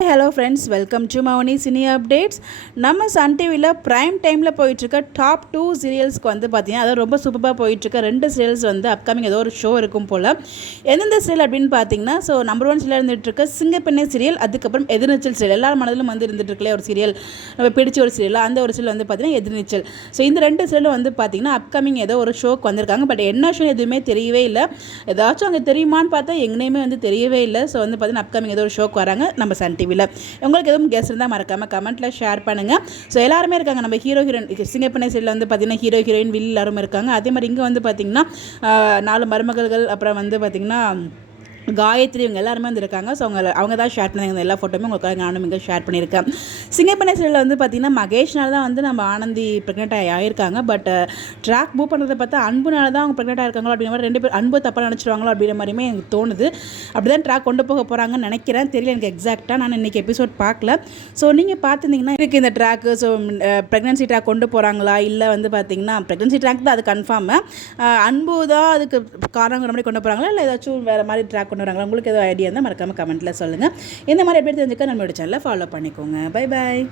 Hello friends, welcome to Mouni cine updates. நம்ம Sun டிவியில் prime டைமில் போயிட்டுருக்க டாப் 2 சீரியல்ஸ்க்கு வந்து பார்த்திங்கன்னா அதாவது ரொம்ப சூப்பராக போயிட்டுருக்க 2 சீரியல்ஸ் வந்து அப்கமிங் ஏதோ ஒரு ஷோ இருக்கும் போல். எந்தெந்த சீரியல் அப்படின்னு பார்த்தீங்கன்னா, ஸோ நம்பர் 1 சீரியல் இருந்துகிட்ருக்க சிங்கப்பெண்ணை சீரியல், அதுக்கப்புறம் எதிர்நீச்சல் சீரியல். எல்லார் மனதிலும் வந்து இருந்துகிட்ருக்கலே ஒரு சீரியல், நம்ம பிடிச்ச ஒரு சீரியல். அந்த ஒரு சீரியல் வந்து பார்த்திங்கன்னா எதிர்நீச்சல். ஸோ இந்த 2 சீரியலும் வந்து பார்த்திங்கன்னா அப்கமிங் ஏதோ ஒரு ஷோக்கு வந்திருக்காங்க. பட் என்ன ஷோ எதுவுமே தெரியவே இல்லை. ஏதாச்சும் அங்கே தெரியுமான்னு பார்த்தா எங்கேயுமே வந்து தெரியவே இல்லை. ஸோ வந்து பார்த்திங்கன்னா அப்கமிங் ஏதோ ஒரு ஷோக்கு வராங்க நம்ம சன் டிவியில். உங்களுக்கு எதுவும் கெஸ்ட் இருந்தால் மறக்காமல் கமெண்ட்டில் ஷேர் பண்ணுங்கள். ஸோ எல்லாருமே இருக்காங்க. நம்ம ஹீரோ ஹீரோயின் சிங்கப்பெண்ணை சைடில் வந்து பார்த்திங்கன்னா ஹீரோ ஹீரோயின் வில் எல்லாரும் இருக்காங்க. அதே மாதிரி இங்கே வந்து பார்த்திங்கன்னா 4 மருமகள்கள், அப்புறம் வந்து பார்த்திங்கன்னா காயத்ரி, இவங்க எல்லாருமே வந்து இருக்காங்க. ஸோ அவங்க தான் ஷேர் பண்ணாங்க எல்லா ஃபோட்டோமே. உங்களுக்கு நானும் இங்கே ஷேர் பண்ணியிருக்கேன். சிங்கப்பெண்ணை சீரியலில் வந்து பார்த்திங்கன்னா மகேஷ்னால தான் வந்து நம்ம ஆனந்தி ப்ரெக்னென்ட் ஆகியிருக்காங்க. பட் ட்ராக் மூவ் பண்ணுறதை பார்த்தா அன்புனால தான் அவங்க ப்ரெக்னென்ட் ஆகிருக்காங்களோ அப்படிங்கிற மாதிரி 2 பேர் அன்பு தப்பாக நினச்சிருவாங்களோ அப்படிங்கிற மாதிரியுமே எனக்கு தோணுது. அப்படி தான் ட்ராக் கொண்டு போக போகிறாங்கன்னு நினைக்கிறேன். தெரியல எனக்கு எக்ஸாக்டாக. நான் இன்றைக்கி எபிசோட் பார்க்கல. ஸோ நீங்கள் பார்த்துருந்தீங்கன்னா இருக்குது இந்த ட்ராக்கு. ஸோ ப்ரெக்னன்சி ட்ராக் கொண்டு போகிறாங்களா, இல்லை வந்து பார்த்திங்கன்னா ப்ரெக்னன்சி ட்ராக் தான், அது கன்ஃபார்மு. அன்பு தான் அதுக்கு காரணங்கிற மாதிரி கொண்டு போகிறாங்களா, இல்லை ஏதாச்சும் வேறு மாதிரி ட்ராக் கொண்டு வராங்களா? உங்களுக்கு ஏதோ ஐடியா இருந்தால் மறக்காமல் கமெண்ட்டில் சொல்லுங்கள். இந்த மாதிரி எப்படி தெரிஞ்சுக்க நம்மளோட சேனலை ஃபாலோ பண்ணிக்கோங்க. Bye bye.